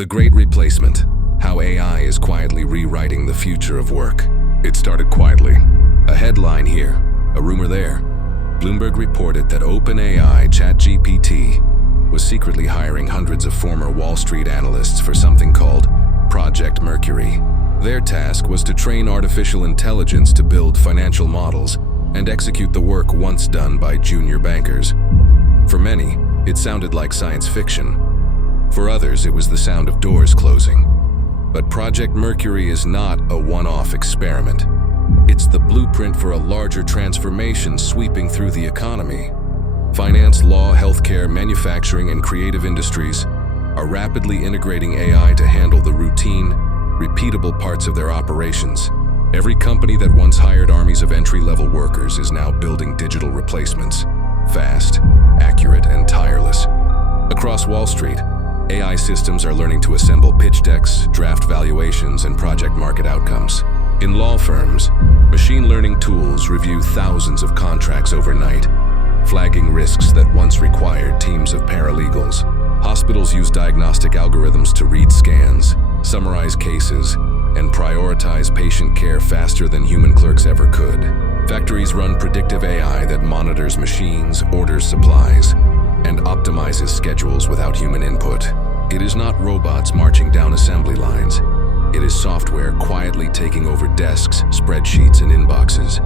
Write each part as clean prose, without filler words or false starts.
The Great Replacement, how AI is quietly rewriting the future of work. It started quietly. A headline here, a rumor there. Bloomberg reported that OpenAI ChatGPT was secretly hiring hundreds of former Wall Street analysts for something called Project Mercury. Their task was to train artificial intelligence to build financial models and execute the work once done by junior bankers. For many, it sounded like science fiction. For others, it was the sound of doors closing. But Project Mercury is not a one-off experiment. It's the blueprint for a larger transformation sweeping through the economy. Finance, law, healthcare, manufacturing, and creative industries are rapidly integrating AI to handle the routine, repeatable parts of their operations. Every company that once hired armies of entry-level workers is now building digital replacements. Fast, accurate, and tireless. Across Wall Street, AI systems are learning to assemble pitch decks, draft valuations, and project market outcomes. In law firms, machine learning tools review thousands of contracts overnight, flagging risks that once required teams of paralegals. Hospitals use diagnostic algorithms to read scans, summarize cases, and prioritize patient care faster than human clerks ever could. Factories run predictive AI that monitors machines, orders supplies, and optimizes schedules without human input. It is not robots marching down assembly lines. It is software quietly taking over desks, spreadsheets, and inboxes.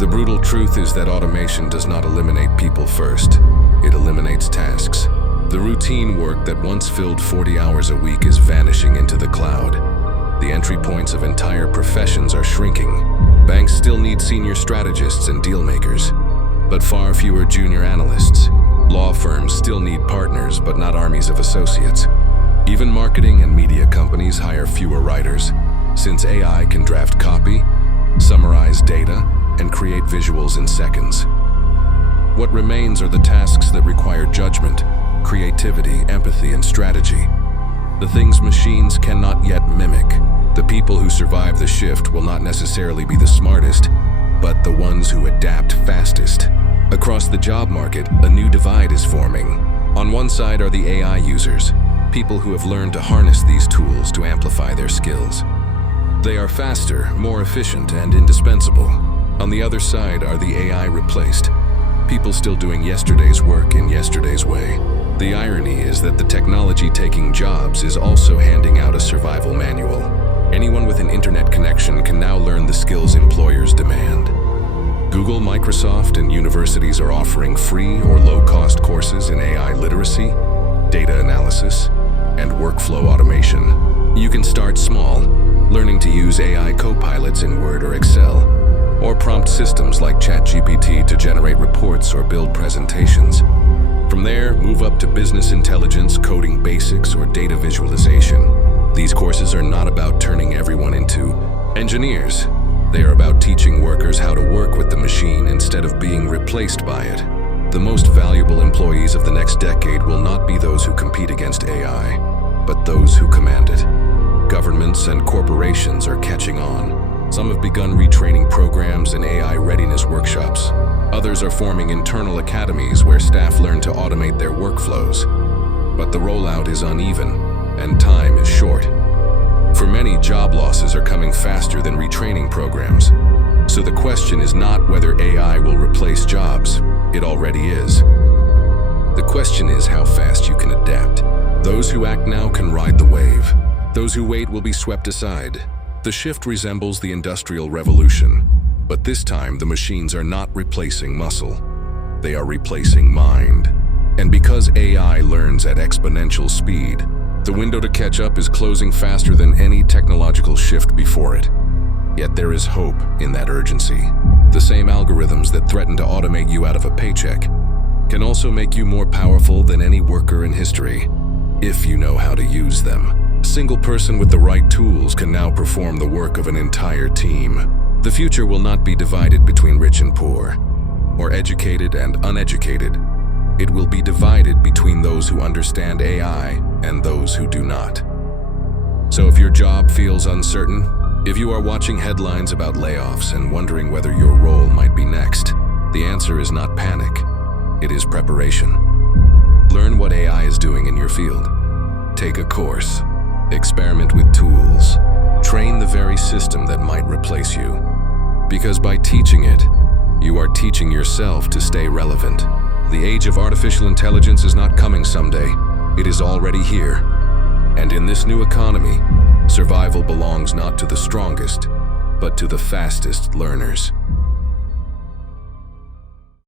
The brutal truth is that automation does not eliminate people first. It eliminates tasks. The routine work that once filled 40 hours a week is vanishing into the cloud. The entry points of entire professions are shrinking. Banks still need senior strategists and deal makers, but far fewer junior analysts. Law firms still need partners, but not armies of associates. Even marketing and media companies hire fewer writers, since AI can draft copy, summarize data, and create visuals in seconds. What remains are the tasks that require judgment, creativity, empathy, and strategy. The things machines cannot yet mimic. The people who survive the shift will not necessarily be the smartest, but the ones who adapt fastest. Across the job market, a new divide is forming. On one side are the AI users, people who have learned to harness these tools to amplify their skills. They are faster, more efficient, and indispensable. On the other side are the AI replaced, people still doing yesterday's work in yesterday's way. The irony is that the technology taking jobs is also handing out a survival manual. Anyone with an internet connection can now learn the skills employers demand. Google, Microsoft, and universities are offering free or low-cost courses in AI literacy, data analysis, and workflow automation. You can start small, learning to use AI co-pilots in Word or Excel, or prompt systems like ChatGPT to generate reports or build presentations. From there, move up to business intelligence, coding basics, or data visualization. These courses are not about turning everyone into engineers. They are about teaching workers how to work with the machine instead of being replaced by it. The most valuable employees of the next decade will not be those who compete against AI, but those who command it. Governments and corporations are catching on. Some have begun retraining programs and AI readiness workshops. Others are forming internal academies where staff learn to automate their workflows. But the rollout is uneven, and time is short. For many, job losses are coming faster than retraining programs. So the question is not whether AI will replace jobs. It already is. The question is how fast you can adapt. Those who act now can ride the wave. Those who wait will be swept aside. The shift resembles the Industrial Revolution, but this time the machines are not replacing muscle. They are replacing mind. And because AI learns at exponential speed, the window to catch up is closing faster than any technological shift before it. Yet there is hope in that urgency. The same algorithms that threaten to automate you out of a paycheck can also make you more powerful than any worker in history, if you know how to use them. A single person with the right tools can now perform the work of an entire team. The future will not be divided between rich and poor, or educated and uneducated. It will be divided between those who understand AI and those who do not. So if your job feels uncertain, if you are watching headlines about layoffs and wondering whether your role might be next, the answer is not panic. It is preparation. Learn what AI is doing in your field. Take a course. Experiment with tools. Train the very system that might replace you. Because by teaching it, you are teaching yourself to stay relevant. The age of artificial intelligence is not coming someday. It is already here. And in this new economy, survival belongs not to the strongest, but to the fastest learners.